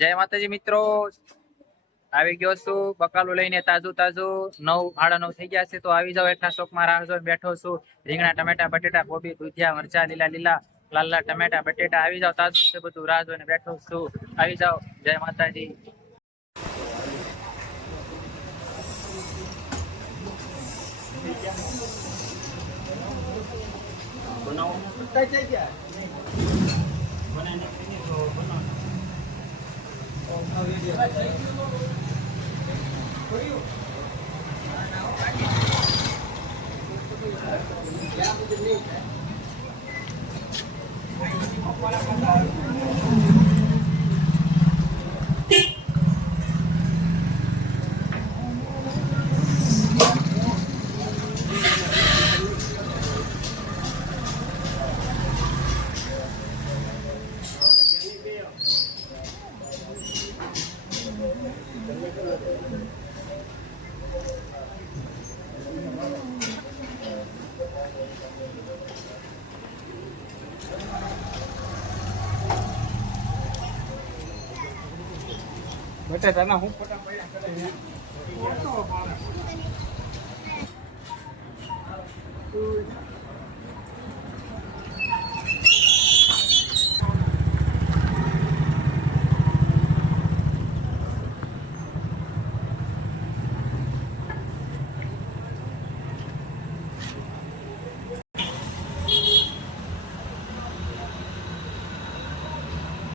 જય માતાજી મિત્રો, આવી ગયો છું બકાલું લઈને તાજું 9:30 થઈ ગયા છે. તો આવી જાવ, એટલા શોકમાં રાહ જોઈને બેઠો છું. રીંગણા, ટમેટા, બટેટા, કોબી, દૂધિયા, મરચા, લીલા લાલ ટમેટા, બટેટા આવી જાવ, તાજું છે બધું, રાહ જોઈને બેઠો છું. આવી જાવ. જય માતાજી. બટેટાના હું ફોટા પડ્યા કરે